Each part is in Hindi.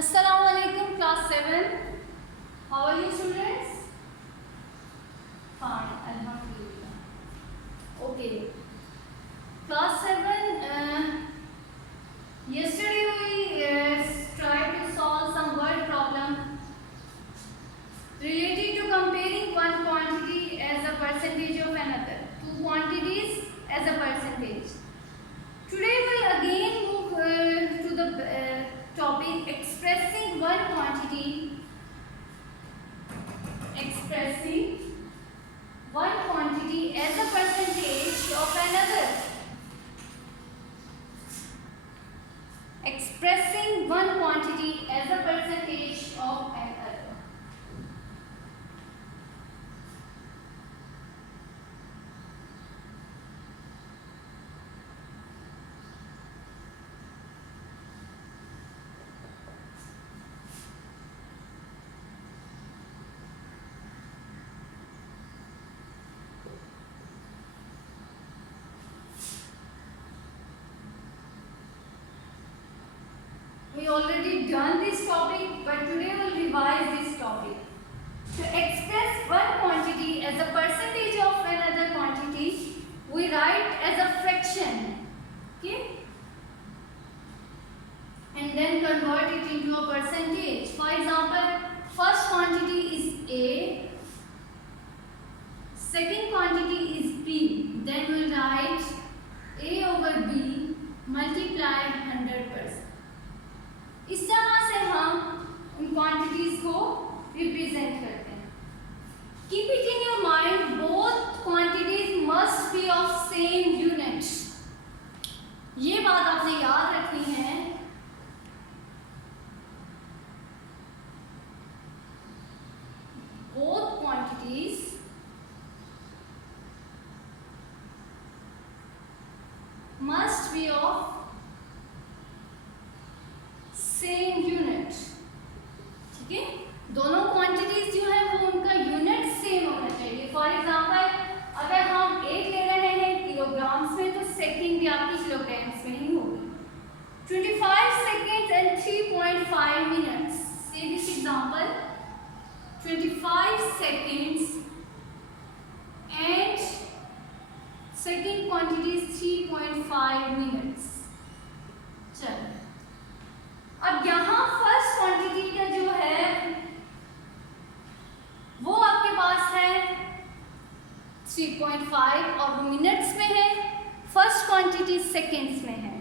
Assalamualaikum class 7. How are you students? Fine, alhamdulillah. Okay. Class 7, yesterday we tried to solve some word problem related to comparing one quantity as a percentage of another, two quantities as a percentage. Today we'll again move to the topic expressing one quantity as a percentage of another. Expressing one quantity as a percentage of another. We already done this topic, but today we'll revise this topic. To express one quantity as a percentage of another quantity, we write as a fraction, okay? And then convert it into a percentage. For example, first quantity is A, second quantity is B. Then we'll write A over B multiply 100%. इस तरह से हम उन क्वांटिटीज को रिप्रेजेंट करते हैं. Keep it in your mind, both quantities must be of same unit. ये बात आपने याद रखनी है. Both quantities must be of same unit. ठीक है, दोनों क्वांटिटीज जो है वो उनका यूनिट सेम होना चाहिए. फॉर एग्जांपल, अगर हम एक ले रहे हैं किलोग्राम्स में, तो सेकंड भी आपकी किलोग्राम्स में ही होगी. 25 seconds and 3.5 minutes. Say this example. 25 seconds and second quantity is 3.5 minutes. चलो, अब यहाँ फर्स्ट क्वांटिटी का जो है वो आपके पास है 3.5 और वो मिनट्स में है. फर्स्ट क्वांटिटी सेकेंड्स में है.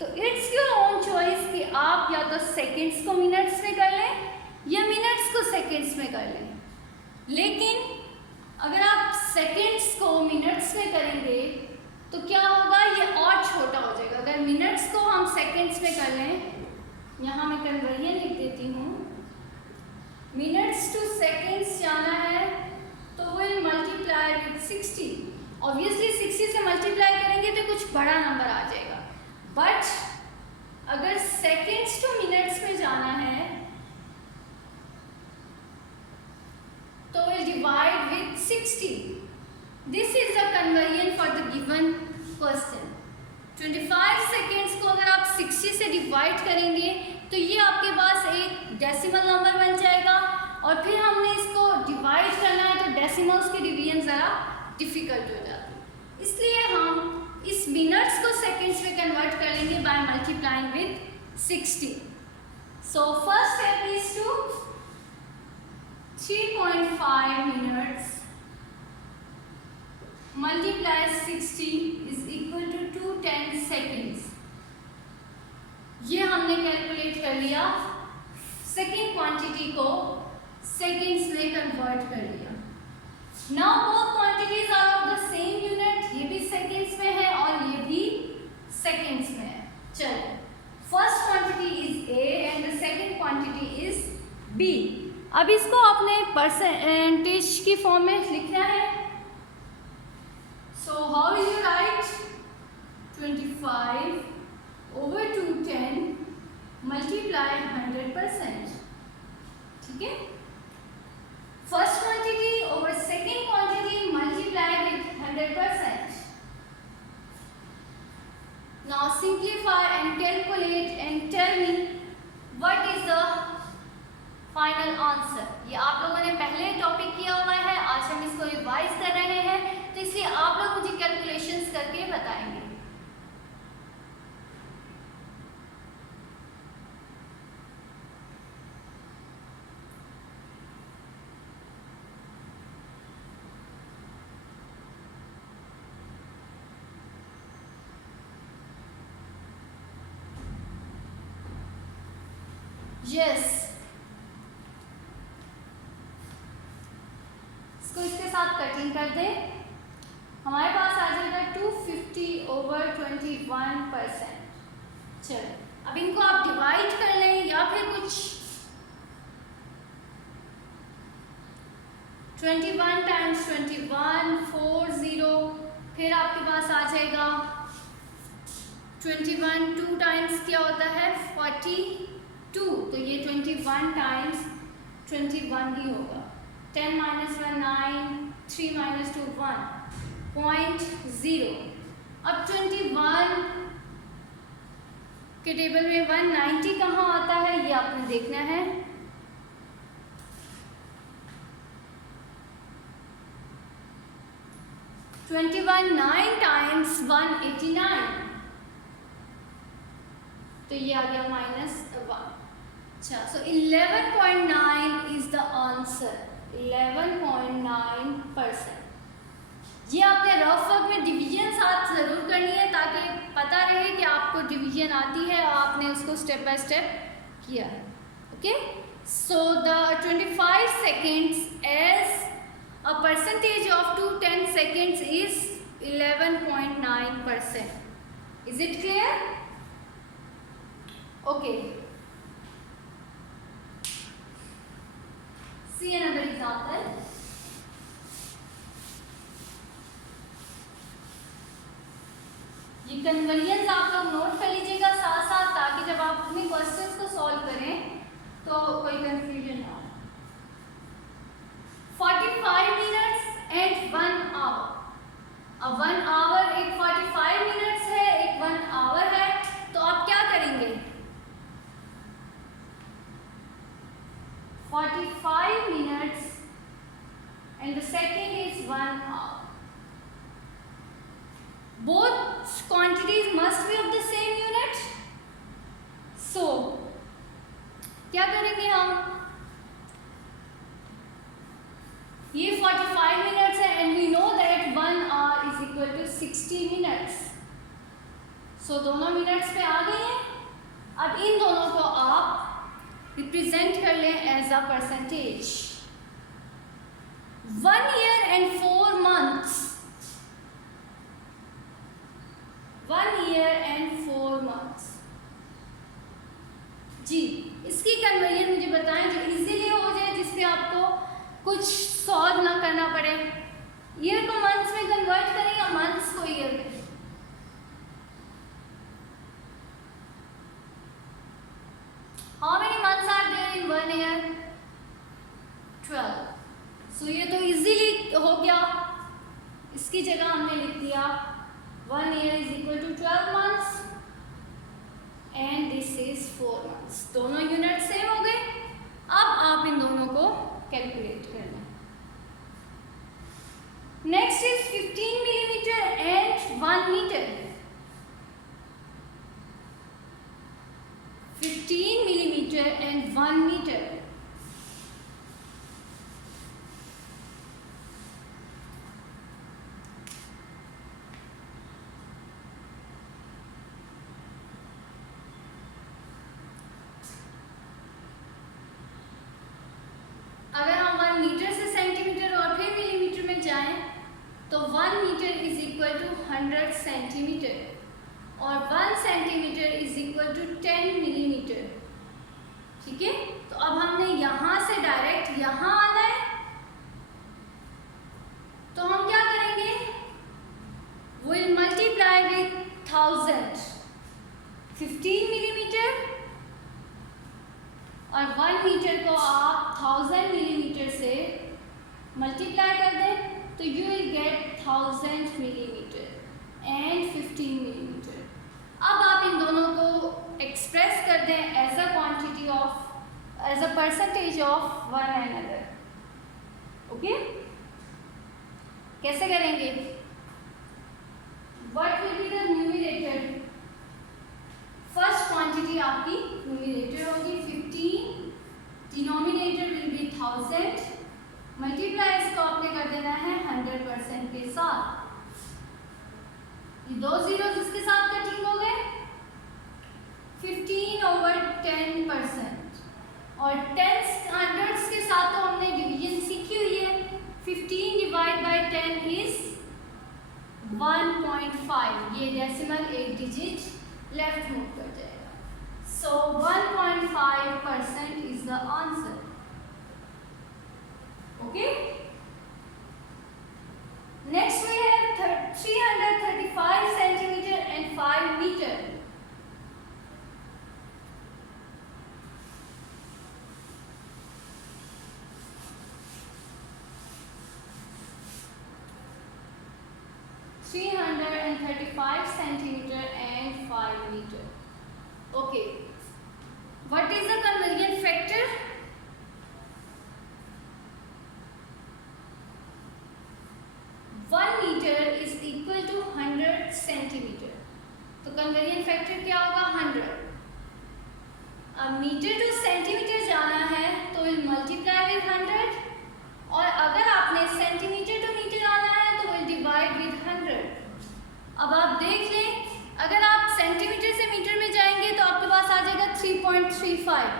तो इट्स योर ओन चॉइस कि आप या तो सेकेंड्स को मिनट्स में कर लें या मिनट्स को सेकेंड्स में कर लें. लेकिन अगर आप सेकेंड्स को मिनट्स में करेंगे तो क्या होगा, ये और छोटा हो जाएगा. अगर मिनट्स को हम सेकेंड्स में कर लें, यहाँ मैं कन्वर्जन लिख देती हूँ. मिनट्स टू सेकेंड्स जाना है तो विल मल्टीप्लाई विद 60. ऑब्वियसली 60 से मल्टीप्लाई करेंगे तो कुछ बड़ा नंबर आ जाएगा. बट अगर सेकेंड्स टू मिनट्स में जाना है तो will divide with 60. This is the conversion for the given question. 25 seconds को अगर आप 60 से डिवाइड करेंगे तो ये आपके पास एक डेसिमल नंबर बन जाएगा. और फिर हमने इसको डिवाइड करना है तो डेसिमल्स की डिवीजन ज़रा डिफिकल्ट हो जाती है. इसलिए हम इस मिनट्स को सेकेंड्स में कन्वर्ट कर लेंगे by multiplying with 60. So first step is to 3.5 minutes multiply 60 is equal to 210 seconds. ये हमने कैलकुलेट कर लिया. सेकेंड क्वांटिटी को सेकेंड्स में कन्वर्ट कर लिया. Now both quantities are of the same unit. ये भी सेकेंड्स में है और ये भी सेकेंड्स में है. चलो, first quantity is A and the second quantity is B. अब इसको आपने परसेंटेज की फॉर्म में लिखना है. So how will you write 25 over 210 multiply 100%? ठीक है. First quantity over second quantity multiply with 100%. Now simplify and calculate and tell me ये आप लोगों ने पहले टॉपिक किया हुआ है, आज हम इसको रिवाइज कर रहे हैं, तो इसलिए आप लोग मुझे कैलकुलेशंस करके बताएंगे। यस, इसको इसके साथ कटिंग कर दें, हमारे पास आ जाएगा 250/21%। चलो अब इनको आप डिवाइड कर लें या फिर कुछ 21 × 21 40, फिर आपके पास आ जाएगा 21 2 टाइम्स क्या होता है 42, तो ये 21 × 21 ही होगा। 10 - 1 9, 3 - 2 1, 0.0। अब 21 के टेबल में 190 कहाँ आता है ये आपने देखना है। (9 टाइम्स 189, तो ये आ गया -1। अच्छा, सो 11.9 इज द आंसर, 11.9%। ये आपने रफ वर्क में डिवीजन साथ ज़रूर करनी है ताकि पता रहे कि आपको डिवीजन आती है और आपने उसको स्टेप बाय स्टेप किया है। Okay, so the 25 seconds as a percentage of 210 seconds is 11.9%। Is it clear? Okay, see another example. ये कन्वर्जन्स आप लोग नोट कर लीजिएगा साथ साथ, ताकि जब आप अपने क्वेश्चंस को सॉल्व करें तो कोई कंफ्यूजन ना हो। 45 minutes and 1 hour। अब 1 hour एक 45 minutes है, एक 1 hour है, तो आप क्या करेंगे? 45 minutes and the second is 1 hour. Both quantities must be of the same unit. So क्या करेंगे हम? ये 45 minutes है and we know that 1 hour is equal to 60 minutes. So दोनों मिनट्स पे आ गए हैं। अब इन दोनों को आप रिप्रेजेंट कर लें as a percentage. 1 year and 4 months, 1 year and 4 months। जी, इसकी कन्वर्जन मुझे बताएं जो इजीली हो जाए, जिसपे आपको कुछ सॉल्व ना करना पड़े। ईयर को मंथ्स में कन्वर्ट करें या मंथ्स को ईयर में? How many months are there in 1 year? 12। So ये तो इजीली हो गया, इसकी जगह हमने लिख दिया 1 year is equal to 12 months and this is 4 months। दोनों यूनिट सेम हो गए। अब आप इन दोनों को कैलकुलेट कर लें। Next is 15 millimeter and 1 meter। 15 millimeter and 1 meter। अगर हम 1 मीटर से सेंटीमीटर और फिर मिलीमीटर में जाएं तो 1 metre is equal to 100 centimetre और 1 centimetre is equal to 10 millimetre. ठीक है, तो अब हमने यहां से डायरेक्ट यहां आना है, तो हम क्या करेंगे? Will multiply with 1000। 15 मिलीमीटर और 1 मीटर को आप 1000 मिलीमीटर से मल्टीप्लाई कर दें तो you will get 1000 millimetre and 15 millimetre. अब आप इन दोनों को एक्सप्रेस कर दें as a quantity of as a percentage of one another. Okay? कैसे करेंगे? What will be the numerator? First quantity आपकी न्यूमरेटर होगी 15, डिनोमिनेटर विल बी 1000, मल्टीप्लाई इसको आपने कर देना है 100% के साथ। ये दो जीरो जिसके साथ कटिंग हो गए 15/10%, और टेंस हंड्रेड्स के साथ तो हमने डिवीजन सीखी हुई है। 15 डिवाइड बाय 10 इज 1.5, ये डेसिमल एक डिजिट लेफ्ट मूव कर जाएगा। So 1.5% is the answer. Okay, next we have 335 centimetre and 5 metre. centimeter and 5 meter. Okay, what is the conversion factor? One meter is equal to 100 centimeter. तो conversion factor क्या होगा 100। अब मीटर टू सेंटीमीटर जाना है तो विल मल्टीप्लाई विद 100, और अगर आपने सेंटीमीटर टू मीटर आना है तो विल डिवाइड विद 100। अब आप देख लें, अगर आप सेंटीमीटर से मीटर में जाएंगे तो आपके पास आ जाएगा 3.35,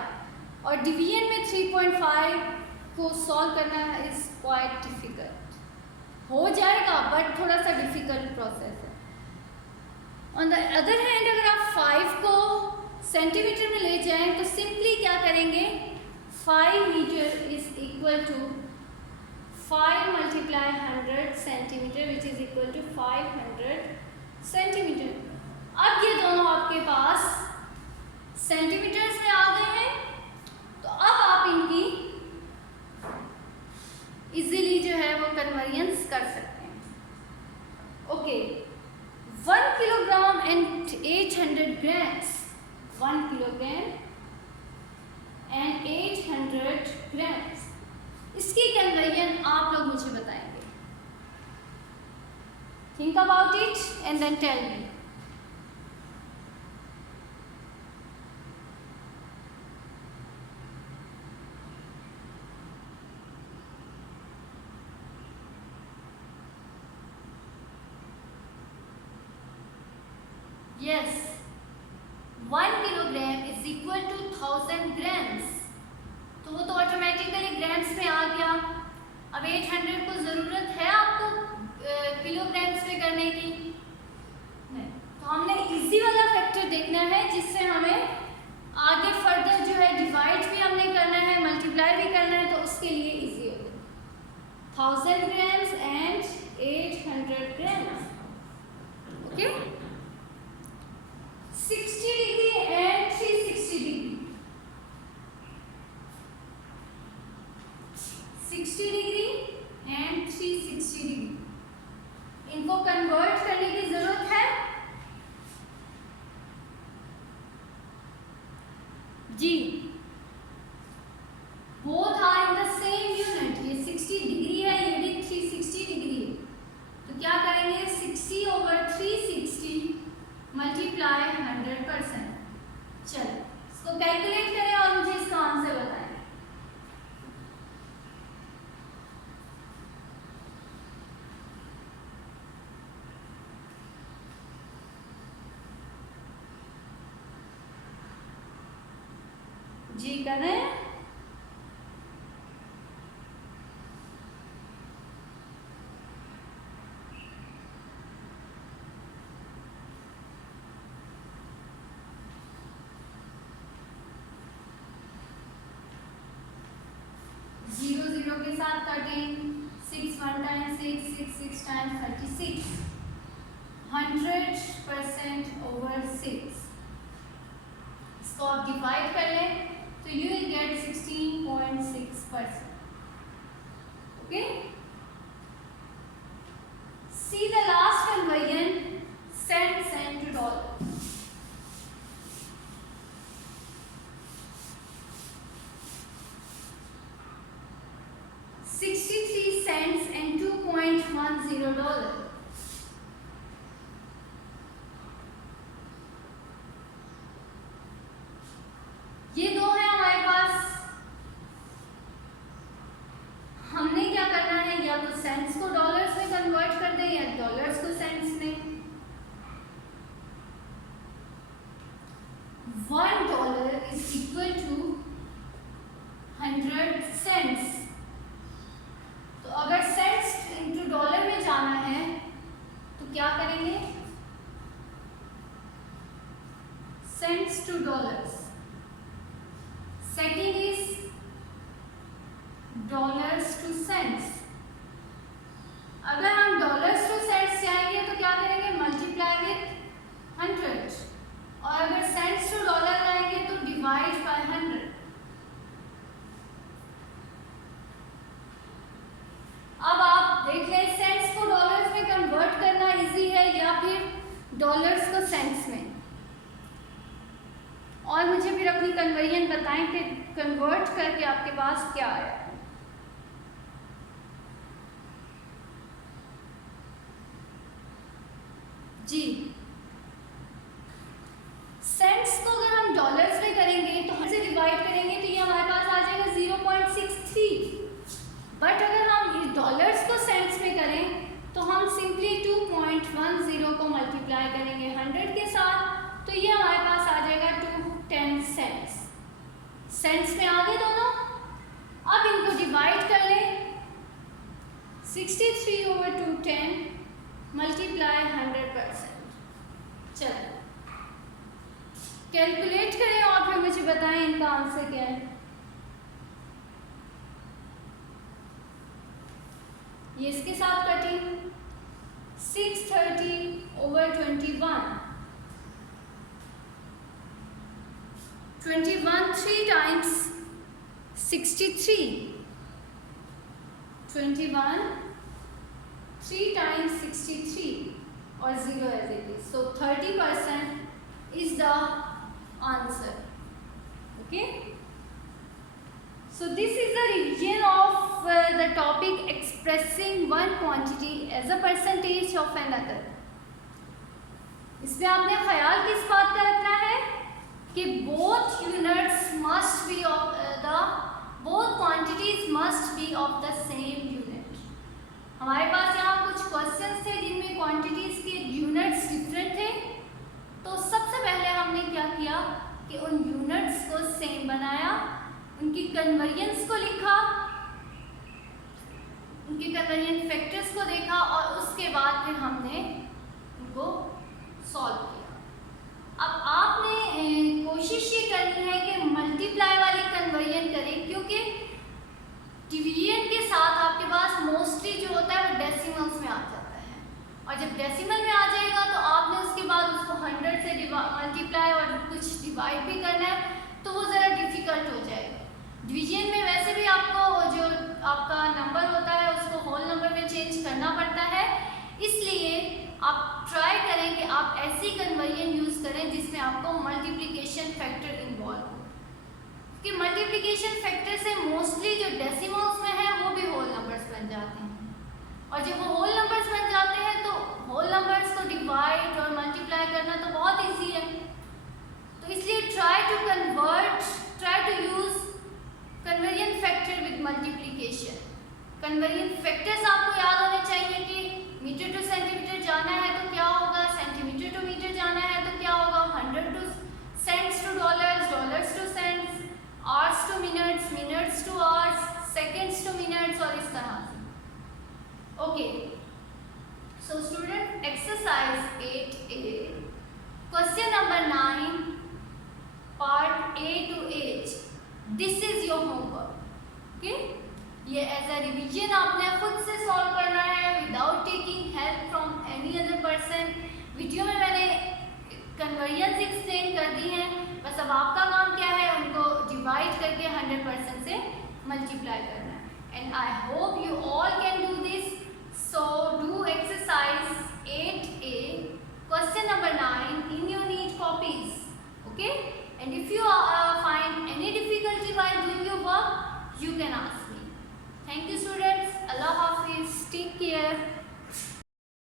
और डिवीजन में 3.5 को सॉल्व करना इज क्वाइट डिफिकल्ट। हो जाएगा बट थोड़ा सा डिफिकल्ट प्रोसेस है। ऑन द अदर हैंड अगर आप 5 को सेंटीमीटर में ले जाएं तो सिंपली क्या करेंगे, 5 metre is equal to 5 multiply 100 centimetre which is equal to 500 centimetre. अब ये दोनों आपके पास सेंटीमीटर्स में आ गए हैं, तो अब आप इनकी इजीली जो है वो कन्वर्जेंस कर सकते हैं। Okay, 1 kilogram and 800 grams, 1 kilogram and 800 grams, इसकी कन्वर्जन आप लोग मुझे बताएंगे। Think about it and then tell me. Yes, 1 kilogram is equal to 1000 grams. तो वो तो ऑटोमेटिकली ग्राम्स में आ गया। अब 800 को ज़रूरत है आपको किलोग्राम्स में करने की नहीं, तो हमने इजी वाला फैक्टर देखना है जिससे हमें आगे फर्दर जो है डिवाइड भी हमने करना है, मल्टीप्लाई भी करना है, तो उसके लिए इजी होगा। 1000 grams and 800 grams. Okay, 60 degree and 360 degree, 60 degree and 360 degree, इनको कन्वर्ट करने की जरूरत है जी। Both are in the same unit, ये 60 डिग्री है, ये भी 360 डिग्री है, तो क्या करेंगे 60/360 मल्टीप्लाई 100%। चलो इसको कैलकुलेट करें और मुझे इसका आंसर बताएं। जी कर रहे हैं? जीरो जीरो के साथ कटिंग, 6 1 टाइम्स 6 6 6 टाइम्स 36, 100%/6। इसको आप डिवाइड कर लें तो you will get 16.6%. Okay? See the last conversion, cent to dollar. $. ये दो है हमारे पास। हमने क्या करना है, या तो सेंट्स को डॉलर्स में कन्वर्ट कर दें या डॉलर्स को सेंट्स में। $1 is equal to 100 cents। तो अगर सेंट्स इंटू डॉलर में जाना है तो क्या करेंगे, cents to dollars. Second is dollars to cents. अगर हम डॉलर्स टू सेंट्स जाएंगे तो क्या करेंगे, मल्टीप्लाई विथ 100, और अगर सेंट्स टू डॉलर जाएंगे तो डिवाइड बाय 100। अब आप देख लें सेंट्स को डॉलर्स में कन्वर्ट करना इजी है या फिर डॉलर्स को सेंट्स में। और मुझे फिर अपनी कन्वर्जन बताएं कि कन्वर्ट करके आपके पास क्या आया। जी, सेंट्स को अगर हम डॉलर्स में करेंगे तो हम से डिवाइड करेंगे तो ये हमारे पास आ जाएगा 0.63। बट अगर हम इस डॉलर्स को सेंट्स में करें तो हम सिंपली 2.10 को मल्टीप्लाई करेंगे 100 के साथ, तो ये हमारे पास आ जाएगा 210 सेंट्स। सेंट्स में आ गए दोनों। अब इनको डिवाइड कर लें, 63/210 मल्टीप्लाई 100%। चलो कैलकुलेट करें और फिर मुझे बताएं इनका आंसर क्या है। ये इसके साथ कटिंग, 630/21। 21 3 times 63। 21 3 times 63 और 0 as it is. So 30% is the answer. Okay. So this is the revision of the topic expressing one quantity as a percentage of another. इसमें आपने ख्याल किस बात का रखना है कि both units must be of both quantities must be of the same unit. हमारे पास यहाँ कुछ क्वेश्चंस थे जिनमें क्वांटिटीज के यूनिट्स डिफरेंट थे, तो सबसे पहले हमने क्या किया कि उन यूनिट्स को सेम बनाया, उनकी कन्वर्जेंस को लिखा, उनके कन्वर्जन फैक्टर्स को देखा और उसके बाद फिर हमने उनको सॉल्व किया। अब आपने कोशिश ये करनी है कि मल्टीप्लाई वाली कन्वर्जन करें, क्योंकि डिवीजन के साथ आपके पास मोस्टली जो होता है वो डेसिमल्स में आ जाता है, और जब डेसिमल में आ जाएगा तो आपने उसके बाद उसको 100 से मल्टीप्लाई और कुछ डिवाइड भी करना है, तो वो ज़रा डिफ़िकल्ट हो जाएगा। डिवीजन में वैसे भी आपको जो आपका नंबर होता है उसको होल नंबर में चेंज करना पड़ता है, इसलिए आप ट्राई करें कि आप ऐसी कन्वर्जन यूज़ करें जिसमें आपको मल्टीप्लिकेशन फैक्टर इन्वॉल्व हो, कि मल्टीप्लिकेशन फैक्टर से मोस्टली जो डेसिमल्स में है वो भी होल नंबर्स बन जाते हैं, और जब वो होल नंबर्स बन जाते हैं तो होल नंबर्स को डिवाइड और मल्टीप्लाई करना तो बहुत ईजी है। तो इसलिए try to use conversion factor with multiplication. Conversion factors आपको याद होने चाहिए कि मीटर टू सेंटीमीटर जाना है तो क्या होगा, सेंटीमीटर टू मीटर जाना है तो क्या होगा, 100 to cents to dollars, dollars to cents, hours to minutes, minutes to hours, seconds to minutes, और इस तरह से। Okay, so student exercise 8A question number 9 part A to H, this is your homework. Okay, ये एज अ रिविजन आपने खुद से सॉल्व करना है without taking help from any other person. Video में मैंने कन्वर्जन एक्सप्लेन कर दी हैं, बस अब आपका काम क्या है, उनको डिवाइड करके 100% से मल्टीप्लाई करना है। And I hope you all can do this. So do exercise 8A question number 9 in your neat copies. Okay, and if you find any difficulty while doing your work, you can ask me. Thank you students. Allah Hafiz. Take care.